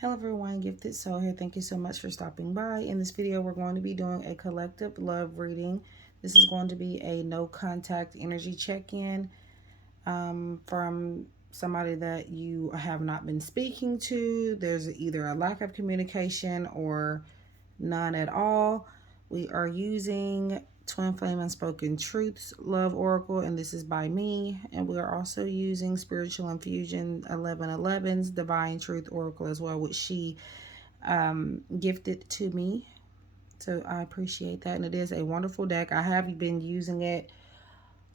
Hello everyone, Gifted Soul here. Thank you so much for stopping by. In this video, we're going to be doing a collective love reading. This is going to be a no contact energy check-in from somebody that you have not been speaking to. There's either a lack of communication or none at all. We are using Twin Flame Unspoken Truths Love Oracle, and this is by me. And we are also using Spiritual Infusion 1111's Divine Truth Oracle as well, which she gifted to me. So I appreciate that. And it is a wonderful deck. I have been using it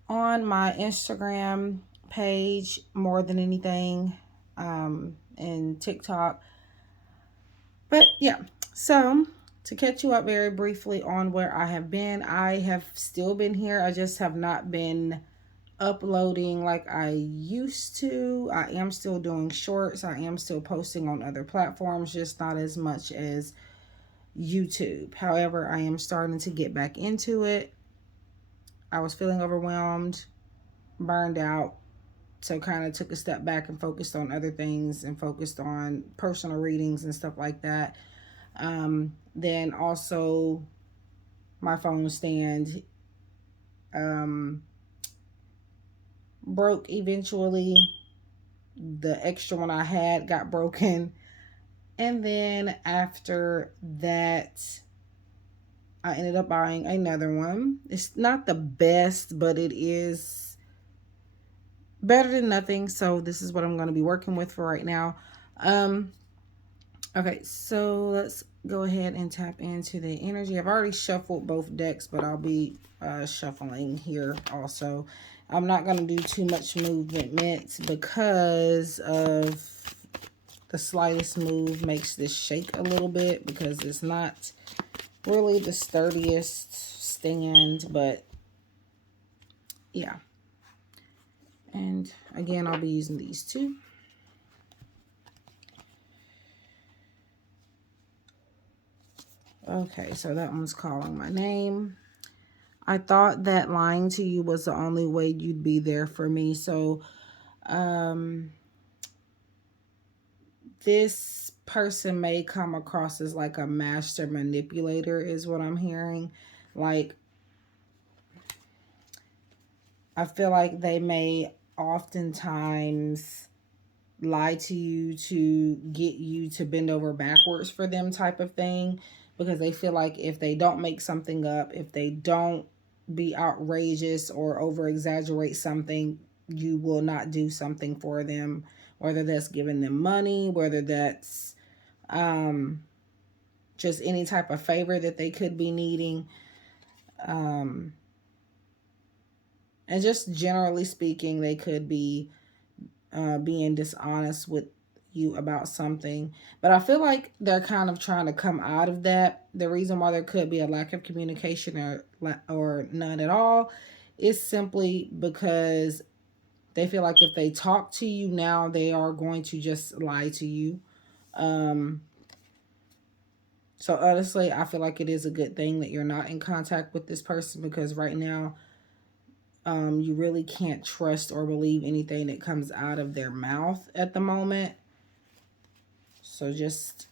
on my Instagram page more than anything, and TikTok. But yeah, so to catch you up very briefly on where I have still been here. I just have not been uploading like I used to. I am still doing shorts. I am still posting on other platforms, just not as much as YouTube. However, I am starting to get back into it. I was feeling overwhelmed, burned out, so kind of took a step back and focused on other things and focused on personal readings and stuff like that. Then also my phone stand broke eventually. The extra one I had got broken. And then after that, I ended up buying another one. It's not the best, but it is better than nothing. So this is what I'm going to be working with for right now. Okay, so let's go ahead and tap into the energy. I've already shuffled both decks, but I'll be shuffling here also. I'm not going to do too much movement because of the slightest move makes this shake a little bit, because it's not really the sturdiest stand, but yeah. And again, I'll be using these two. Okay, so that one's calling my name. I thought that lying to you was the only way you'd be there for me. So, this person may come across as like a master manipulator is what I'm hearing. Like, I feel like they may oftentimes lie to you to get you to bend over backwards for them type of thing, because they feel like if they don't make something up, if they don't be outrageous or over exaggerate something, you will not do something for them, whether that's giving them money, whether that's just any type of favor that they could be needing. And just generally speaking, they could be being dishonest with you about something. But I feel like they're kind of trying to come out of that. The reason why there could be a lack of communication or none at all is simply because they feel like if they talk to you now, they are going to just lie to you. So honestly, I feel like it is a good thing that you're not in contact with this person, because right now, you really can't trust or believe anything that comes out of their mouth at the moment. So just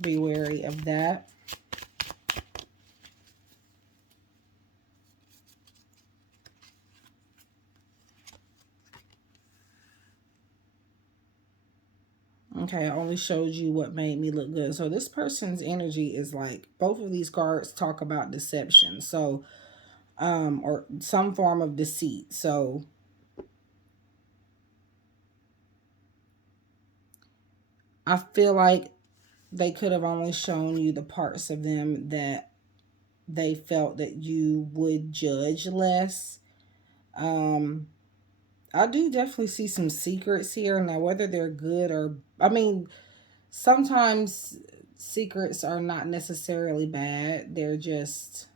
be wary of that. Okay, I only showed you what made me look good. So this person's energy is like, both of these cards talk about deception. So, or some form of deceit. So I feel like they could have only shown you the parts of them that they felt that you would judge less. I do definitely see some secrets here. Now, whether they're good or, I mean, sometimes secrets are not necessarily bad. They're just,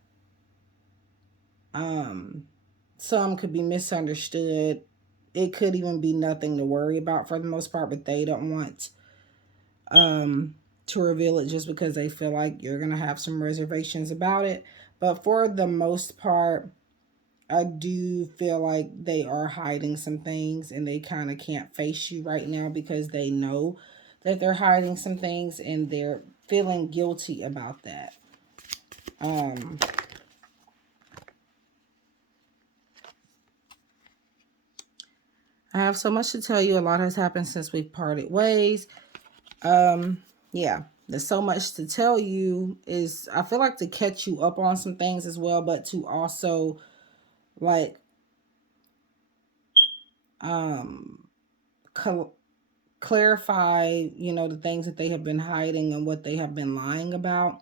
some could be misunderstood. It could even be nothing to worry about for the most part, but they don't want to reveal it just because they feel like you're going to have some reservations about it. But for the most part, I do feel like they are hiding some things, and they kind of can't face you right now because they know that they're hiding some things and they're feeling guilty about that. I have so much to tell you. A lot has happened since we've parted ways. Yeah, there's so much to tell you. Is I feel like to catch you up on some things as well, but to also like clarify, you know, the things that they have been hiding and what they have been lying about.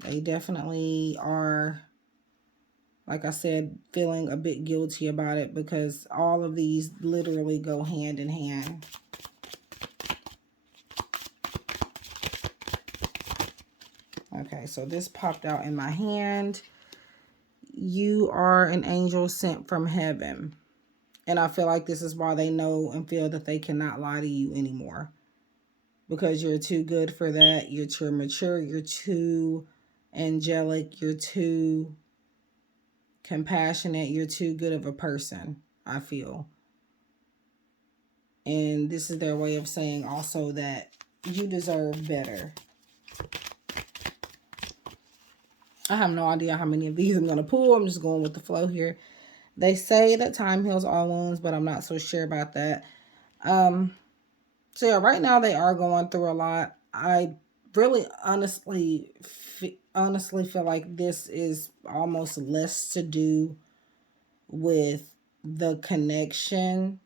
They definitely are, like I said, feeling a bit guilty about it because all of these literally go hand in hand. Okay, so this popped out in my hand. You are an angel sent from heaven. And I feel like this is why they know and feel that they cannot lie to you anymore. Because you're too good for that. You're too mature. You're too angelic. You're too compassionate. You're too good of a person, I feel. And this is their way of saying also that you deserve better. I have no idea how many of these I'm going to pull. I'm just going with the flow here. They say that time heals all wounds, but I'm not so sure about that. So yeah, right now they are going through a lot. I really honestly feel like this is almost less to do with the connection.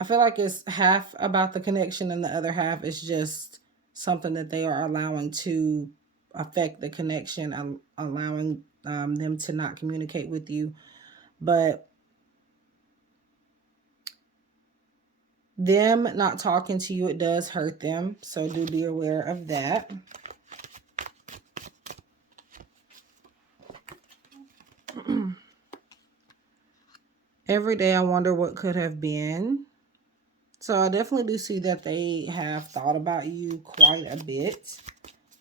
I feel like it's half about the connection and the other half is just something that they are allowing to affect the connection, allowing them to not communicate with you. But them not talking to you, it does hurt them. So do be aware of that. Every day I wonder what could have been. So I definitely do see that they have thought about you quite a bit.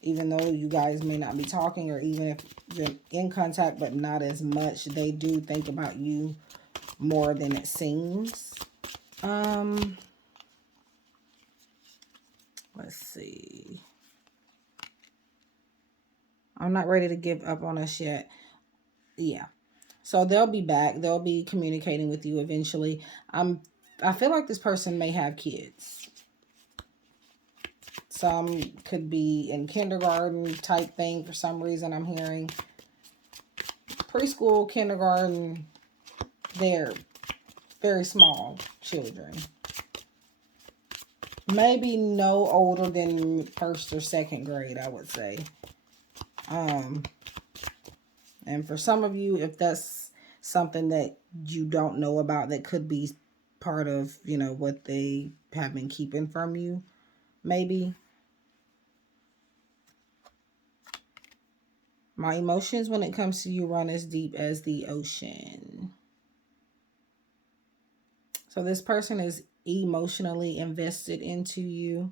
Even though you guys may not be talking, or even if you're in contact, but not as much, they do think about you more than it seems. Let's see. I'm not ready to give up on us yet. Yeah. So they'll be back. They'll be communicating with you eventually. I feel like this person may have kids. Some could be in kindergarten type thing for some reason. I'm hearing preschool, kindergarten. They're very small children. Maybe no older than first or second grade, I would say. And for some of you, if that's something that you don't know about, that could be part of, you know, what they have been keeping from you, maybe. My emotions when it comes to you run as deep as the ocean. So this person is emotionally invested into you.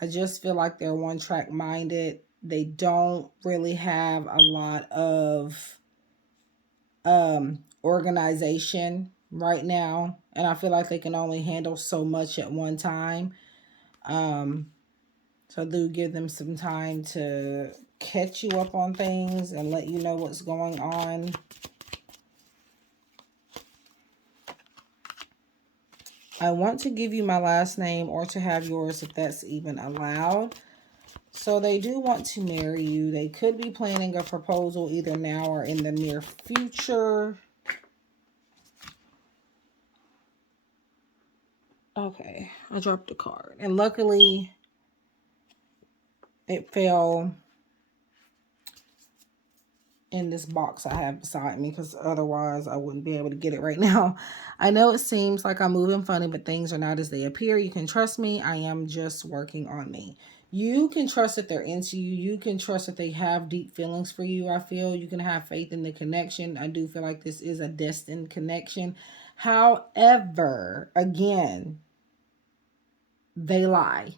I just feel like they're one-track minded. They don't really have a lot of organization right now. And I feel like they can only handle so much at one time. So do give them some time to catch you up on things and let you know what's going on. I want to give you my last name or to have yours if that's even allowed. So they do want to marry you. They could be planning a proposal either now or in the near future. Okay, I dropped a card. And luckily, it fell in this box I have beside me, because otherwise I wouldn't be able to get it right now. I know it seems like I'm moving funny, but things are not as they appear. You can trust me. I am just working on me. You can trust that they're into you. You can trust that they have deep feelings for you. I feel you can have faith in the connection. I do feel like this is a destined connection. However, again, they lie.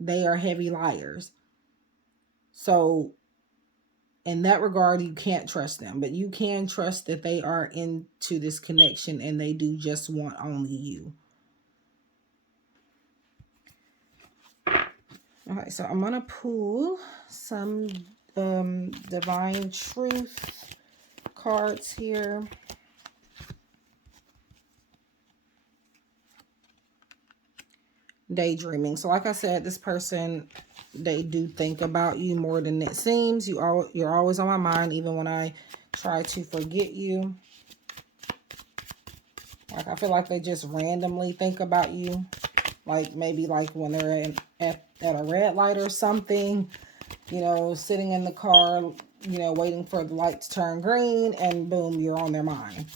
They are heavy liars. So in that regard, you can't trust them, but you can trust that they are into this connection and they do just want only you. Okay, so I'm gonna pull some divine truth cards here. Daydreaming. So like I said, this person, they do think about you more than it seems. You're always on my mind, even when I try to forget you. Like, I feel like they just randomly think about you. Like, maybe like when they're at a red light or something, you know, sitting in the car, you know, waiting for the light to turn green, and boom, you're on their mind.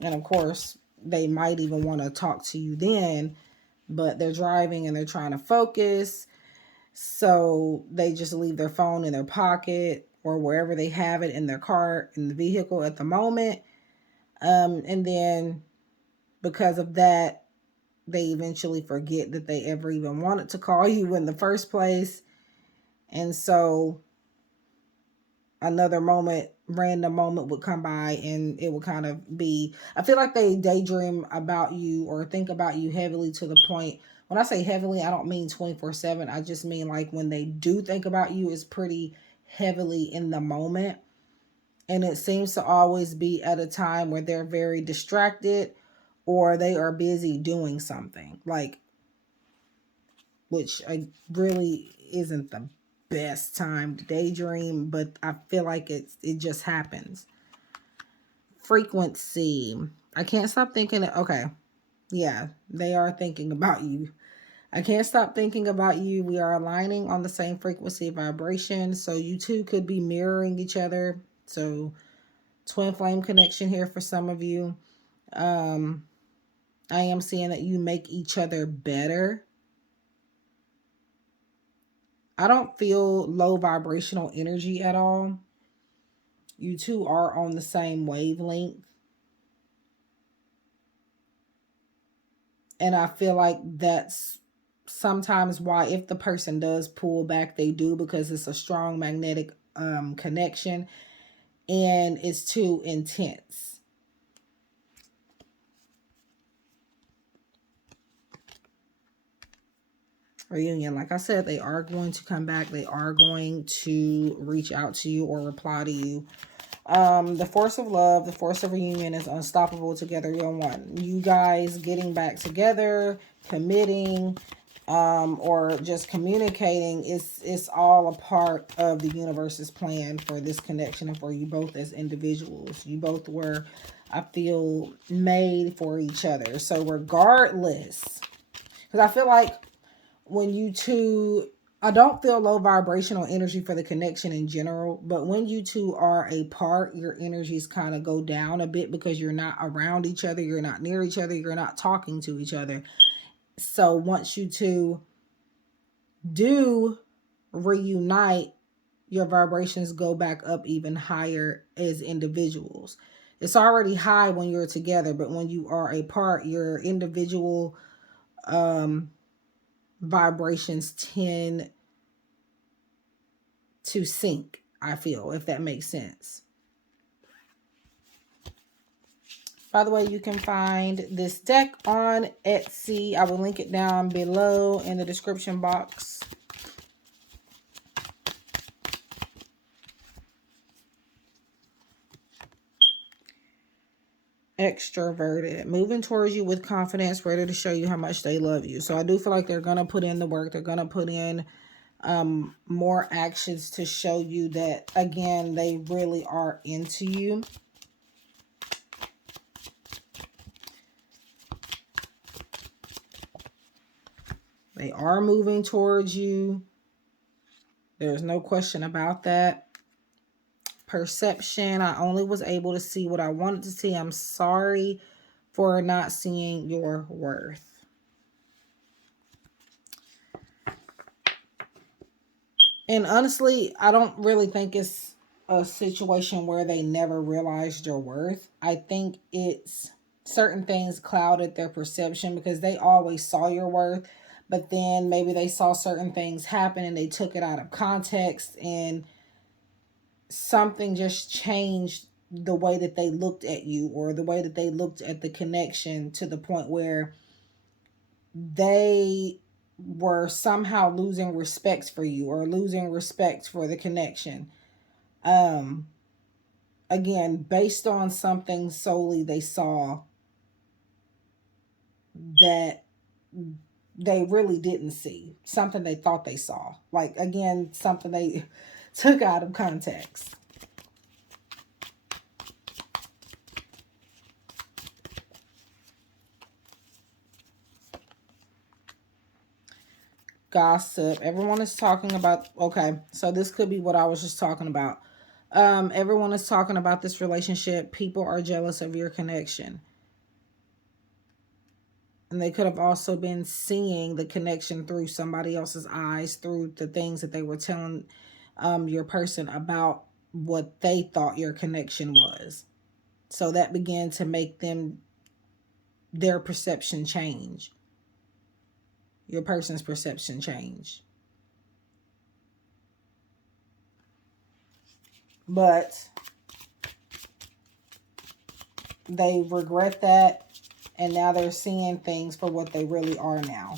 And of course, they might even want to talk to you then, but they're driving and they're trying to focus. So they just leave their phone in their pocket or wherever they have it in their car, in the vehicle at the moment. And then because of that, they eventually forget that they ever even wanted to call you in the first place. And so another moment, random moment would come by and it would kind of be, I feel like they daydream about you or think about you heavily, to the point, when I say heavily, I don't mean 24/7. I just mean like when they do think about you, it's pretty heavily in the moment. And it seems to always be at a time where they're very distracted or they are busy doing something, like, which really isn't the best time to daydream, but I feel like it just happens. Frequency. I can't stop thinking. Okay, yeah, they are thinking about you. I can't stop thinking about you. We are aligning on the same frequency vibration, so you two could be mirroring each other. So twin flame connection here for some of you. I am seeing that you make each other better. I don't feel low vibrational energy at all. You two are on the same wavelength. And I feel like that's sometimes why, if the person does pull back, they do, because it's a strong magnetic connection and it's too intense. Reunion. Like I said, they are going to come back. They are going to reach out to you or reply to you. The force of love, the force of reunion is unstoppable together. You're one. You guys getting back together, committing, or just communicating, it's all a part of the universe's plan for this connection and for you both as individuals. You both were, I feel, made for each other. So regardless, because I feel like when you two, I don't feel low vibrational energy for the connection in general, but when you two are apart, your energies kind of go down a bit because you're not around each other, you're not near each other, you're not talking to each other. So once you two do reunite, your vibrations go back up even higher as individuals. It's already high when you're together, but when you are apart, your individual vibrations tend to sink, I feel, if that makes sense. By the way, you can find this deck on Etsy. I will link it down below in the description box. Extroverted, moving towards you with confidence, ready to show you how much they love you. So I do feel like they're going to put in the work. They're going to put in more actions to show you that, again, they really are into you. They are moving towards you. There's no question about that. Perception. I only was able to see what I wanted to see. I'm sorry for not seeing your worth. And honestly, I don't really think it's a situation where they never realized your worth. I think it's certain things clouded their perception because they always saw your worth, but then maybe they saw certain things happen and they took it out of context and something just changed the way that they looked at you, or the way that they looked at the connection, to the point where they were somehow losing respect for you, or losing respect for the connection. Um, Again, based on something solely they saw that they really didn't see, something they thought they saw. Like, again, something they took out of context. Gossip. Everyone is talking about, okay, so this could be what I was just talking about. Everyone is talking about this relationship. People are jealous of your connection. And they could have also been seeing the connection through somebody else's eyes, through the things that they were telling your person about what they thought your connection was. So that began to make their perception change. Your person's perception change. But they regret that, and now they're seeing things for what they really are now.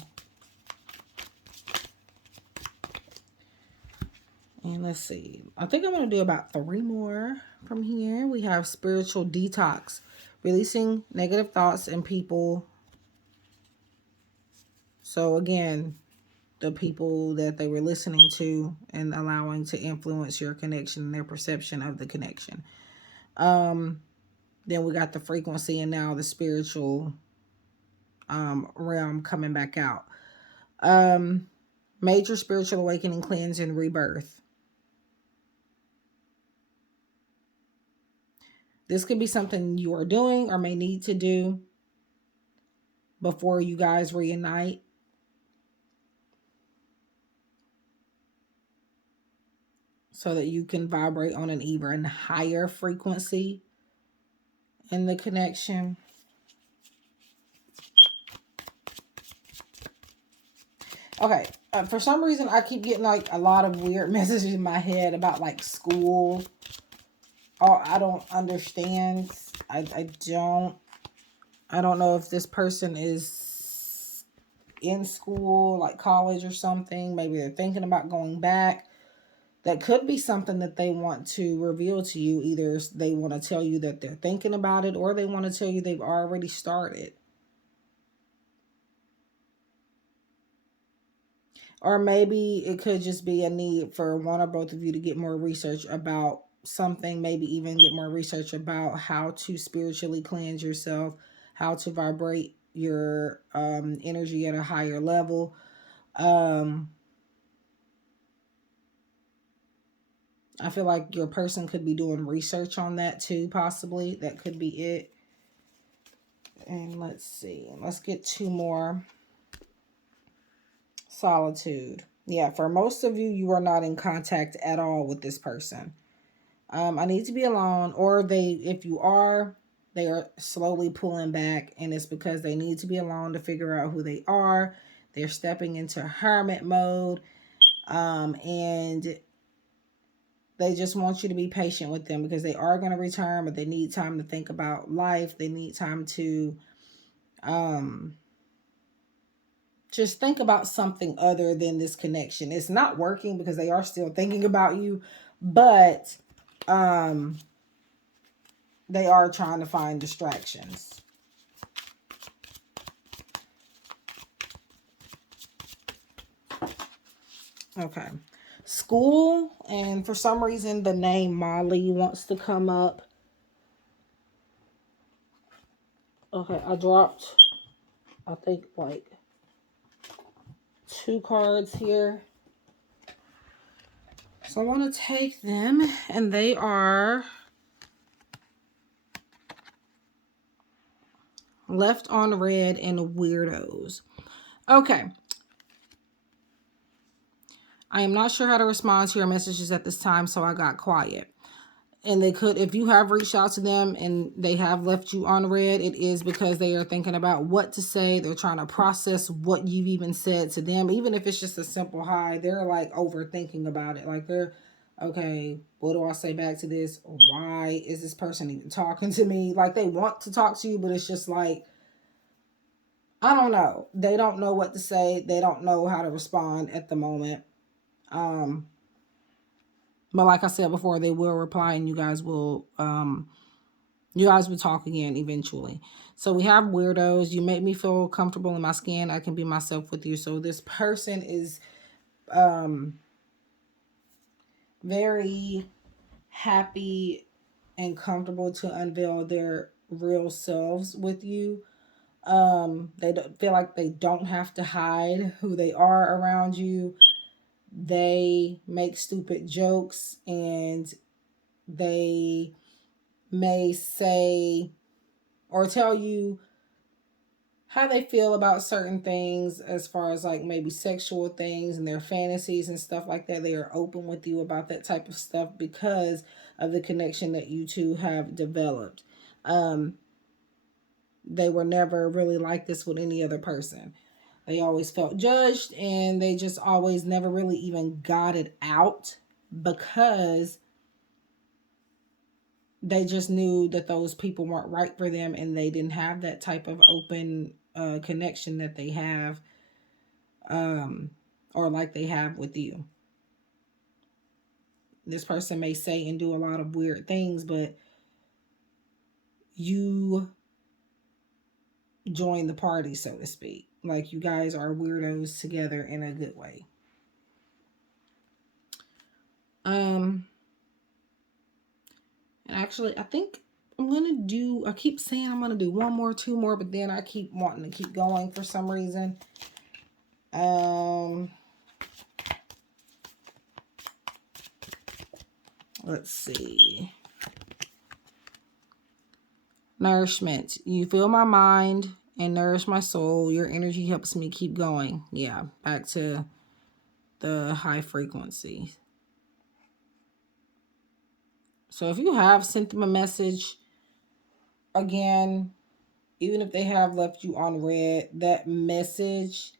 And let's see. I think I'm going to do about 3 more from here. We have spiritual detox. Releasing negative thoughts and people. So again, the people that they were listening to and allowing to influence your connection and their perception of the connection. Then we got the frequency, and now the spiritual realm coming back out. Major spiritual awakening, cleanse, and rebirth. This could be something you are doing or may need to do before you guys reunite. So that you can vibrate on an even higher frequency in the connection. Okay, for some reason I keep getting like a lot of weird messages in my head about like school. Oh, I don't understand. I don't know if this person is in school, like college or something. Maybe they're thinking about going back. That could be something that they want to reveal to you. Either they want to tell you that they're thinking about it, or they want to tell you they've already started. Or maybe it could just be a need for one or both of you to get more research about something. Maybe even get more research about how to spiritually cleanse yourself, how to vibrate your energy at a higher level. I feel like your person could be doing research on that too, possibly. That could be it. And let's see. Let's get 2 more. Solitude. Yeah, for most of you, you are not in contact at all with this person. I need to be alone. Or if you are, they are slowly pulling back. And it's because they need to be alone to figure out who they are. They're stepping into hermit mode. And they just want you to be patient with them, because they are going to return, but they need time to think about life. They need time to just think about something other than this connection. It's not working because they are still thinking about you, but they are trying to find distractions. Okay. School, and for some reason the name Molly wants to come up. Okay, I dropped, I think, like 2 cards here. So I want to take them, and they are left on red and weirdos. Okay. I am not sure how to respond to your messages at this time, so I got quiet. And they could, if you have reached out to them and they have left you on red, it is because they are thinking about what to say. They're trying to process what you've even said to them. Even if it's just a simple hi, they're like overthinking about it. Like they're okay, what do I say back to this? Why is this person even talking to me? Like, they want to talk to you, but it's just like, I don't know. They don't know what to say. They don't know how to respond at the moment. Um, but like I said before, they will reply, and you guys will talk again eventually. So we have weirdos. You make me feel comfortable in my skin. I can be myself with you. So this person is very happy and comfortable to unveil their real selves with you. They don't feel like they don't have to hide who they are around you. They make stupid jokes, and they may say or tell you how they feel about certain things, as far as like maybe sexual things and their fantasies and stuff like that. They are open with you about that type of stuff because of the connection that you two have developed. Um, they were never really like this with any other person. They always felt judged, and they just always never really even got it out because they just knew that those people weren't right for them, and they didn't have that type of open connection that they have, um, or like they have with you. This person may say and do a lot of weird things, but you join the party, so to speak. Like, you guys are weirdos together in a good way. And actually, I think I keep saying I'm gonna do one more, two more, but then I keep wanting to keep going for some reason. Let's see. Nourishment. You fill my mind and nourish my soul. Your energy helps me keep going. Yeah, back to the high frequency. So if you have sent them a message, again, even if they have left you on red, that message,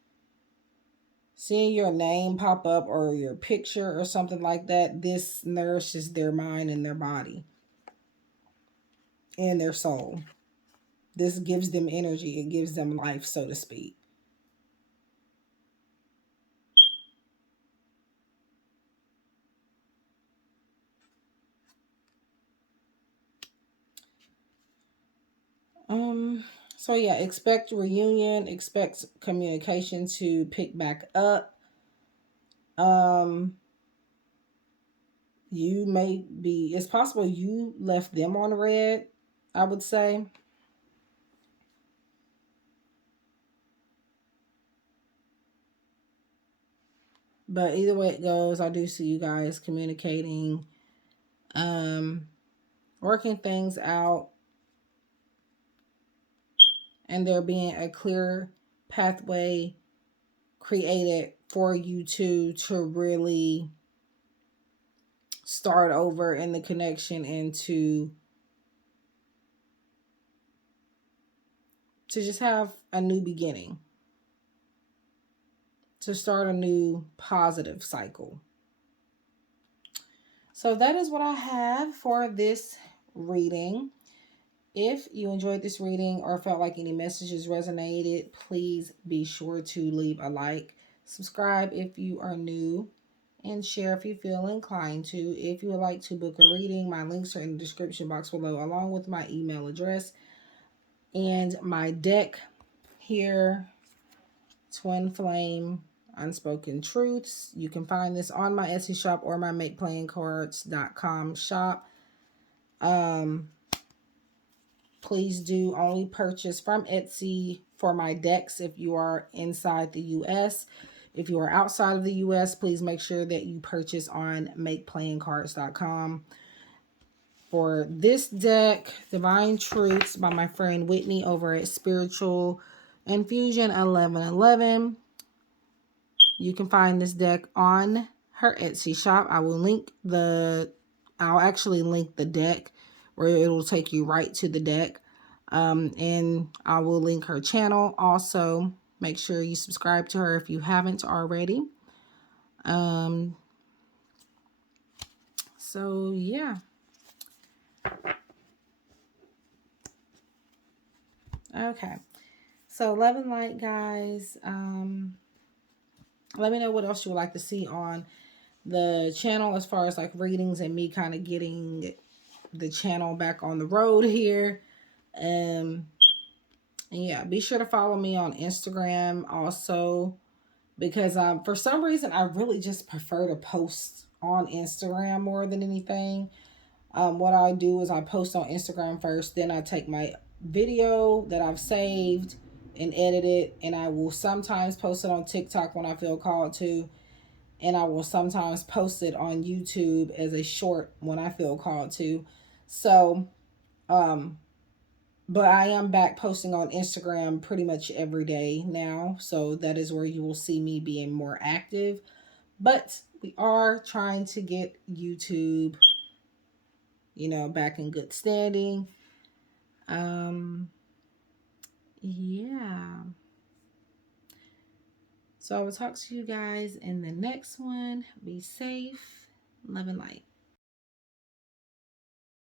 seeing your name pop up or your picture or something like that, this nourishes their mind and their body and their soul. This gives them energy. It gives them life, so to speak. So yeah, expect reunion, expect communication to pick back up. Um, it's possible you left them on red, I would say. But either way it goes, I do see you guys communicating, um, working things out, and there being a clear pathway created for you two to really start over in the connection, and to just have a new beginning, to start a new positive cycle. So that is what I have for this reading. If you enjoyed this reading or felt like any messages resonated, please be sure to leave a like, subscribe if you are new, and share if you feel inclined to. If you would like to book a reading, my links are in the description box below, along with my email address and my deck here, Twin Flame Unspoken Truths. You can find this on my Etsy shop or my makeplayingcards.com shop. Please do only purchase from Etsy for my decks if you are inside the U.S. If you are outside of the U.S., please make sure that you purchase on makeplayingcards.com. For this deck, Divine Truths by my friend Whitney over at Spiritual Infusion 1111. You can find this deck on her Etsy shop. I'll actually link the deck, where it'll take you right to the deck. And I will link her channel. Also, make sure you subscribe to her if you haven't already. So yeah. Okay. So love and light, guys. Let me know what else you would like to see on the channel as far as like readings and me kind of getting the channel back on the road here. And yeah, be sure to follow me on Instagram also, because for some reason I really just prefer to post on Instagram more than anything. What I do is I post on Instagram first, then I take my video that I've saved and edit it, and I will sometimes post it on TikTok when I feel called to, and I will sometimes post it on YouTube as a short when I feel called to. So, but I am back posting on Instagram pretty much every day now, so that is where you will see me being more active. But we are trying to get YouTube, back in good standing. Yeah. So I will talk to you guys in the next one. Be safe. Love and light.